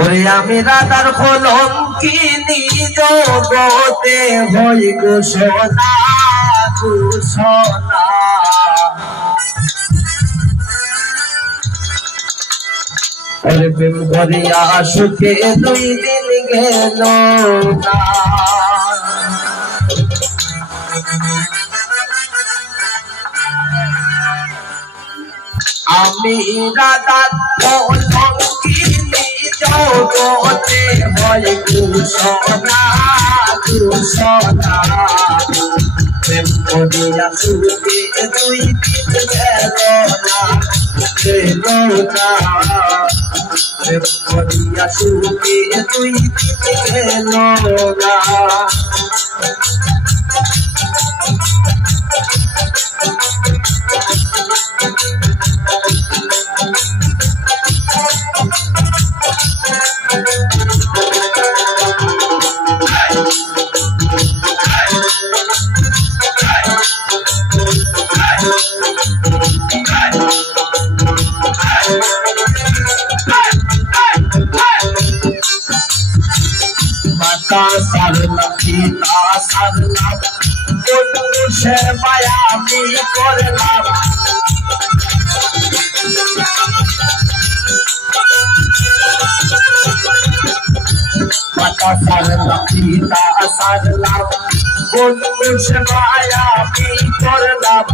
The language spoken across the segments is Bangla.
ওরে আমি রাধার কলঙ্কিনী জগতে হই ঘোষণা ঘোষণা ওরে প্রেম করিয়া সুখে 2 দিন গেল না আমি রাধার কলঙ্কিনী জগতে হই ঘোষণা ঘোষণা প্রেম করিয়া সুখে 2 দিন গেল না প্রেম করিয়া সুখে 2 দিন গেল না মাতা সারলাম পিতা সারলাম বন্ধু সেবায় আমি করলাম মাতা সারলাম পিতা সারলাম বন্ধু সেবায় আমি করলাম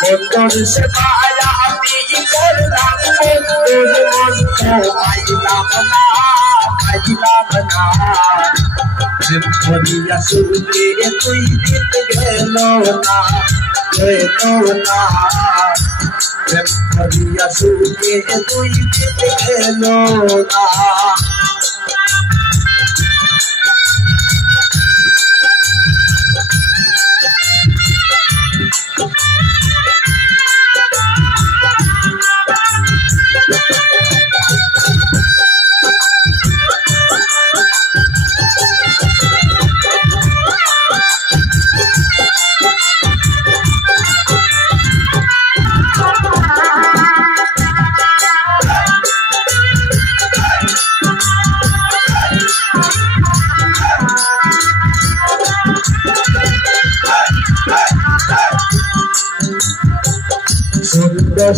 বন্ধুর সেবায় আমি করলাম বন্ধুর মন্ত্র পাইলাম না প্রেম করিয়া সুখে 2 দিন গেল না প্রেম করিয়া সুখে 2 দিন গেল না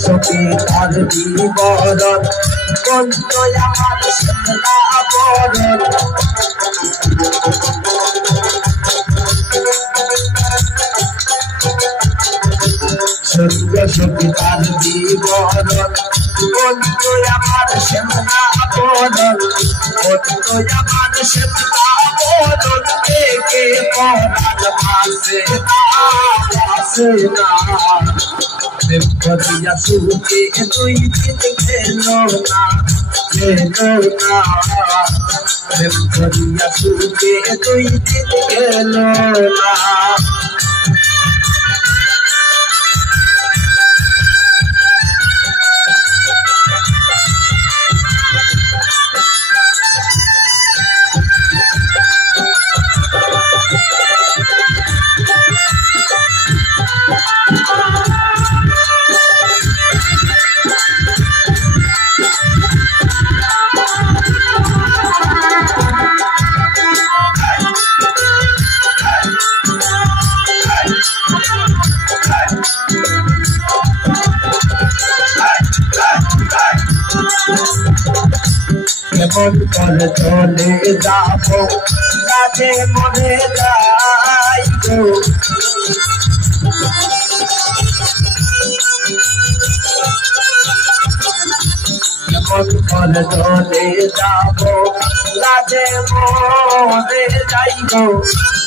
সখী তার বিবরণ কন্ত আমার শ্যামলা বরণ সখী তার বিবরণ কন্ত আমার শ্যামলা বরণ কন্ত আমার শ্যামলা বরণ দেখে পরাণ ভাসে না প্রেম করিয়া সুখে 2 দিন গেল না প্রেম করিয়া সুখে 2 দিন গেল না কেমন করে চলে যাব কাজে মনে যাই গো কেমন করে চলে যাব কাজে মনে যাই গো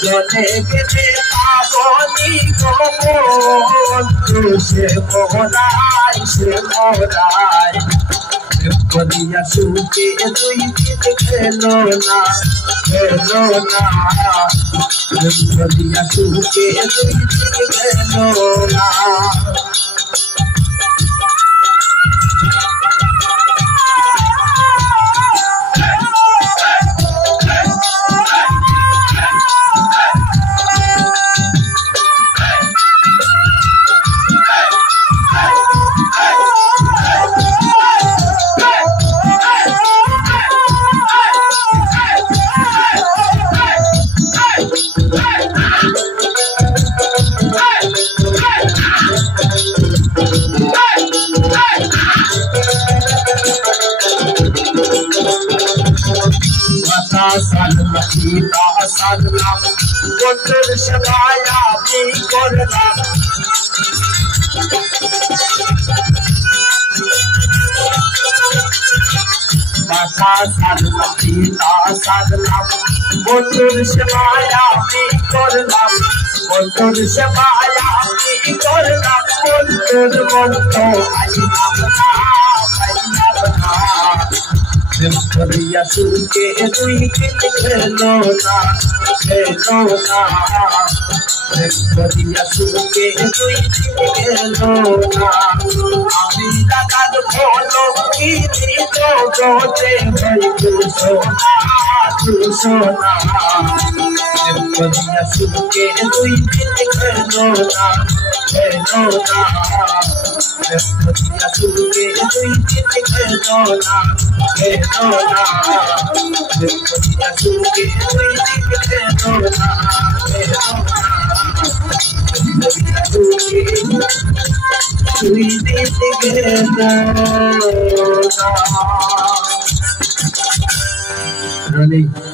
চলে গেলে পাবনি গো বন্ধু সে মোরাই প্রেম করিয়া সুখে 2 দিন গেল না প্রেম করিয়া সুখে 2 দিন গেল না পিতা সাধলাম বন্ধুর সেবায় আমি করলাম মাতা সাধলাম পিতা সাধলাম বন্ধুর সেবায় আমি করলাম বন্ধুর সেবায় আমি করলাম বন্ধুর বন্ধু আইলাম না প্রেম করিয়া সুখে দুই দিন গেলো না প্রেম করিয়া সুখে দুই দিন গেলো না আমি দাদার বলো কি জগতে ভাই সোনা সোনা প্রেম করিয়া সুখে দুই দিন গেলো না Kodiya suke dui din gelo na Kodiya suke dui din gelo na Kodiya suke dui din gelo na Running